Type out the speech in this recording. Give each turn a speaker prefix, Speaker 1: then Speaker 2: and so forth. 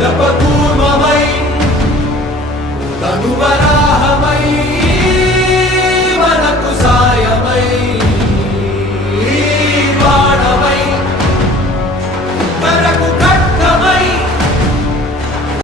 Speaker 1: தபகூர்மமை தனுவரா